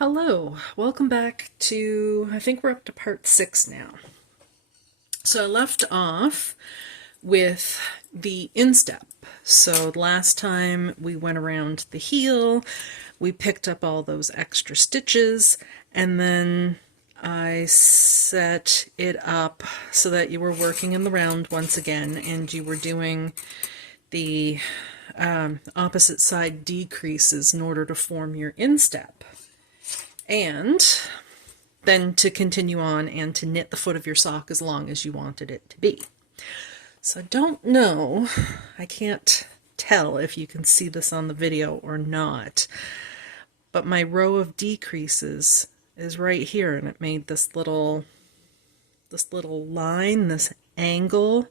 Hello, welcome back to, I think we're up to part 6 now. So I left off with the instep. So last time we went around the heel, we picked up all those extra stitches, and then I set it up so that you were working in the round once again, and you were doing the opposite side decreases in order to form your instep. And then to continue on and to knit the foot of your sock as long as you wanted it to be. So I don't know, I can't tell if you can see this on the video or not, but my row of decreases is right here, and it made this little line, this angle.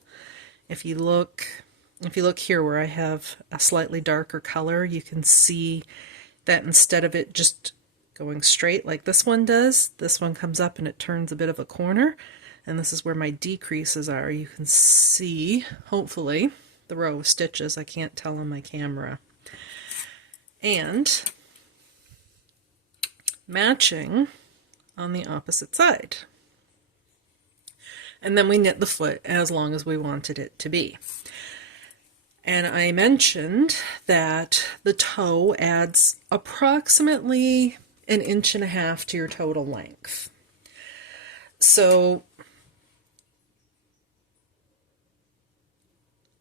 If you look here where I have a slightly darker color, you can see that instead of it just going straight like this one does, this one comes up and it turns a bit of a corner, and this is where my decreases are. You can see, hopefully, the row of stitches. I can't tell on my camera. And matching on the opposite side. And then we knit the foot as long as we wanted it to be. And I mentioned that the toe adds approximately 1.5 inches to your total length. So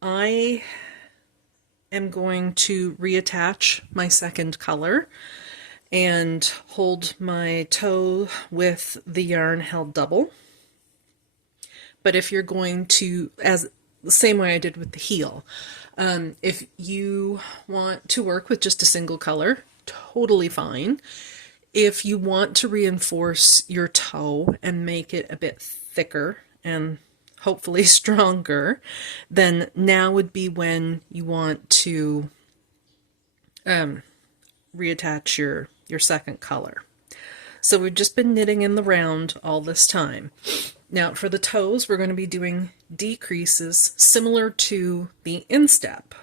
I am going to reattach my second color and hold my toe with the yarn held double. But if you're going to, as the same way I did with the heel, if you want to work with just a single color, totally fine. If you want to reinforce your toe and make it a bit thicker and hopefully stronger, then now would be when you want to reattach your second color. So we've just been knitting in the round all this time. Now for the toes, we're going to be doing decreases similar to the instep.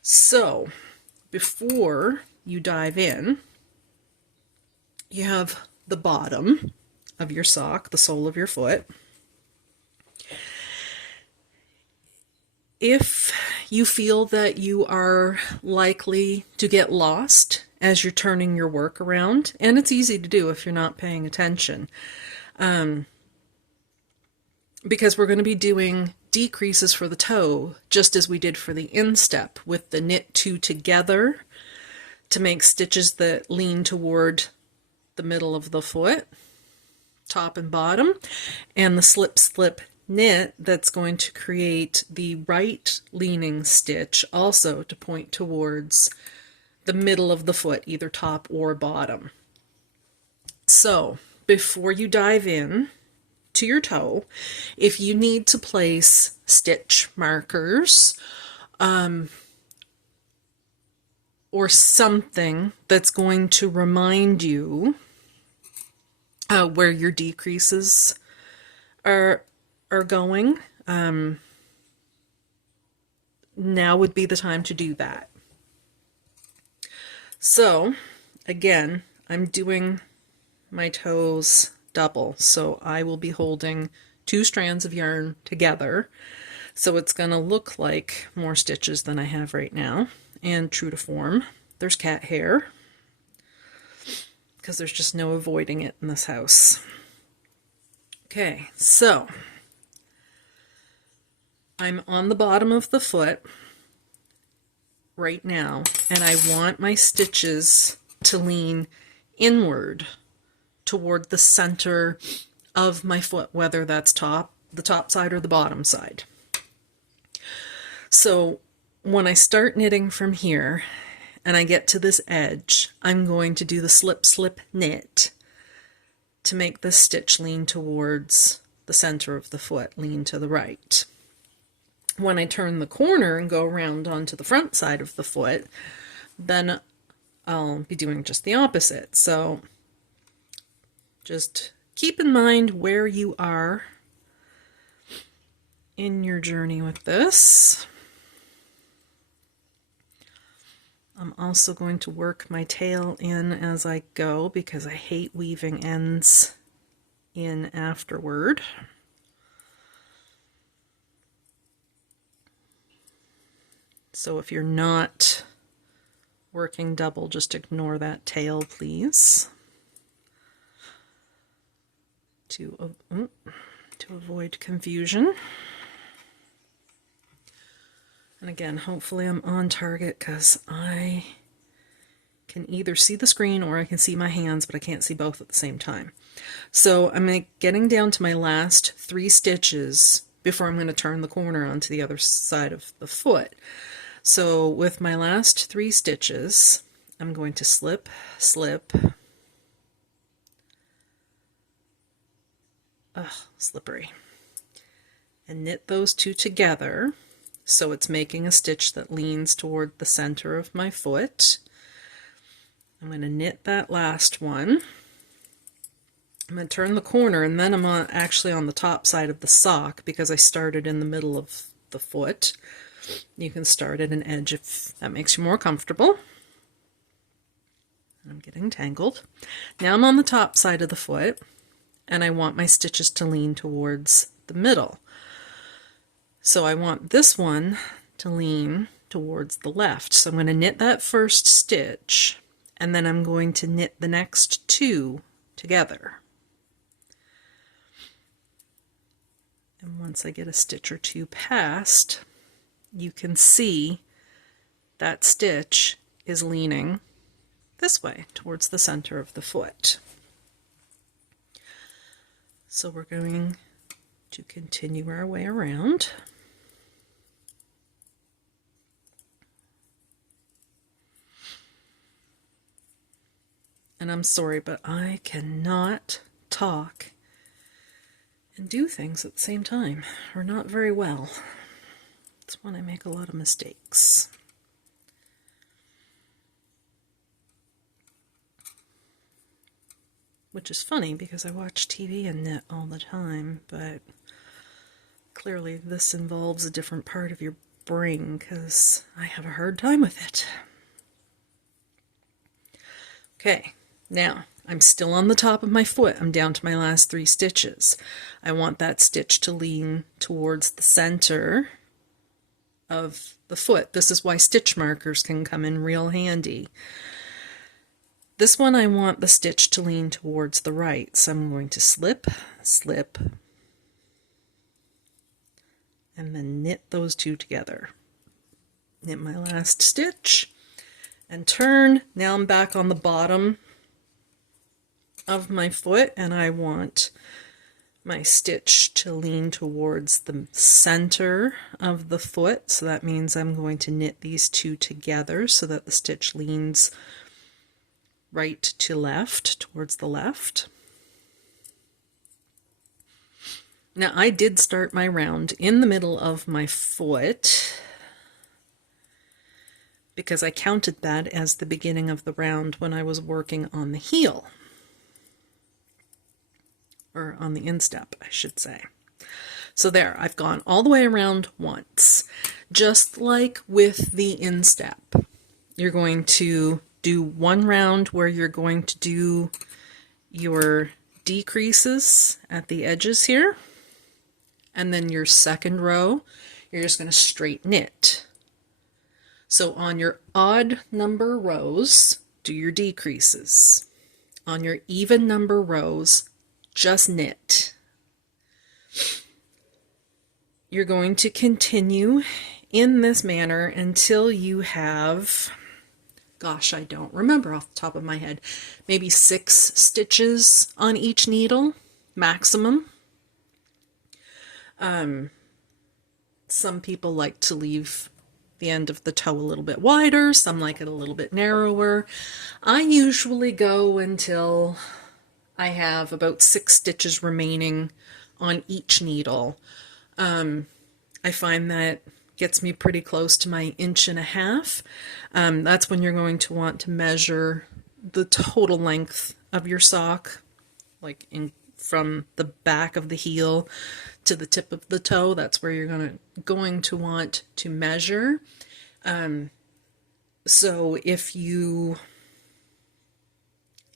So before you dive in, you have the bottom of your sock, the sole of your foot. If you feel that you are likely to get lost as you're turning your work around, and it's easy to do if you're not paying attention, because we're going to be doing decreases for the toe just as we did for the instep, with the knit two together to make stitches that lean toward the middle of the foot, top and bottom, and the slip slip knit that's going to create the right leaning stitch also to point towards the middle of the foot, either top or bottom. So before you dive in to your toe, if you need to place stitch markers or something that's going to remind you where your decreases are going, now would be the time to do that. So again, I'm doing my toes double, so I will be holding 2 strands of yarn together, so it's going to look like more stitches than I have right now. And true to form, there's cat hair, because there's just no avoiding it in this house. Okay, so I'm on the bottom of the foot right now, and I want my stitches to lean inward toward the center of my foot, whether that's the top side or the bottom side. So when I start knitting from here and I get to this edge, I'm going to do the slip slip knit to make this stitch lean towards the center of the foot, lean to the right. When I turn the corner and go around onto the front side of the foot, then I'll be doing just the opposite. So just keep in mind where you are in your journey with this. I'm also going to work my tail in as I go because I hate weaving ends in afterward. So if you're not working double, just ignore that tail, please, to avoid confusion. And again, hopefully I'm on target because I can either see the screen or I can see my hands, but I can't see both at the same time. So I'm getting down to my last 3 stitches before I'm going to turn the corner onto the other side of the foot. So with my last 3 stitches, I'm going to slip, slip, slippery, and knit those 2 together so it's making a stitch that leans toward the center of my foot. I'm going to knit that last one. I'm going to turn the corner, and then I'm actually on the top side of the sock because I started in the middle of the foot. You can start at an edge if that makes you more comfortable. I'm getting tangled. Now I'm on the top side of the foot, and I want my stitches to lean towards the middle. So I want this one to lean towards the left. So I'm going to knit that first stitch, and then I'm going to knit the next 2 together. And once I get a stitch or 2 past, you can see that stitch is leaning this way towards the center of the foot. So we're going to continue our way around. And I'm sorry, but I cannot talk and do things at the same time, or not very well. It's when I make a lot of mistakes. Which is funny because I watch TV and knit all the time, but clearly this involves a different part of your brain because I have a hard time with it. Okay, now I'm still on the top of my foot. I'm down to my last 3 stitches. I want that stitch to lean towards the center of the foot. This is why stitch markers can come in real handy. This one I want the stitch to lean towards the right, so I'm going to slip, slip, and then knit those 2 together. Knit my last stitch and turn. Now I'm back on the bottom of my foot, and I want my stitch to lean towards the center of the foot, so that means I'm going to knit these 2 together so that the stitch leans right to left, towards the left. Now I did start my round in the middle of my foot because I counted that as the beginning of the round when I was working on the heel. Or on the instep, I should say. So there, I've gone all the way around once. Just like with the instep, you're going to do 1 round where you're going to do your decreases at the edges here, and then your second row, you're just going to straight knit. So on your odd number rows, do your decreases. On your even number rows, just knit. You're going to continue in this manner until you have, gosh, I don't remember off the top of my head, maybe 6 stitches on each needle, maximum. Some people like to leave the end of the toe a little bit wider, some like it a little bit narrower. I usually go until I have about 6 stitches remaining on each needle. I find that gets me pretty close to my 1.5 inches. That's when you're going to want to measure the total length of your sock, like from the back of the heel to the tip of the toe. That's where you're going to want to measure. So if you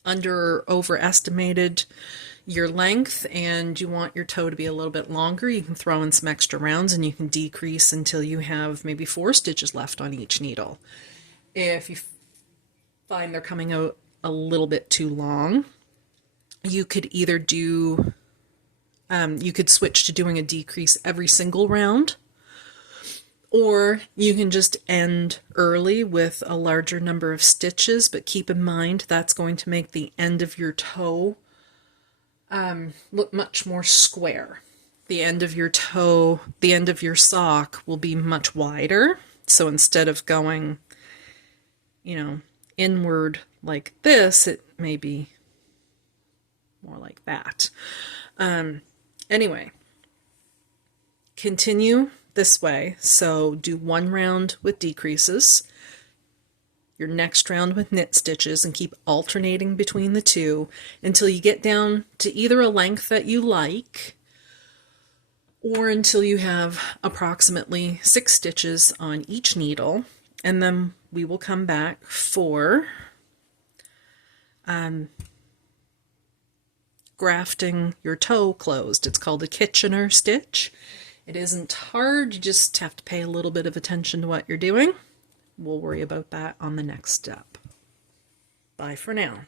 under or overestimated your length and you want your toe to be a little bit longer, you can throw in some extra rounds and you can decrease until you have maybe 4 stitches left on each needle. If you find they're coming out a little bit too long, you could either do you could switch to doing a decrease every single round, or you can just end early with a larger number of stitches, but keep in mind that's going to make the end of your toe look much more square. The end of your toe, the end of your sock will be much wider. So instead of going, inward like this, it may be more like that. Anyway, continue this way. So do 1 round with decreases, your next round with knit stitches, and keep alternating between the two until you get down to either a length that you like or until you have approximately 6 stitches on each needle. And then we will come back for grafting your toe closed. It's called a Kitchener stitch. It isn't hard, you just have to pay a little bit of attention to what you're doing. We'll worry about that on the next step. Bye for now.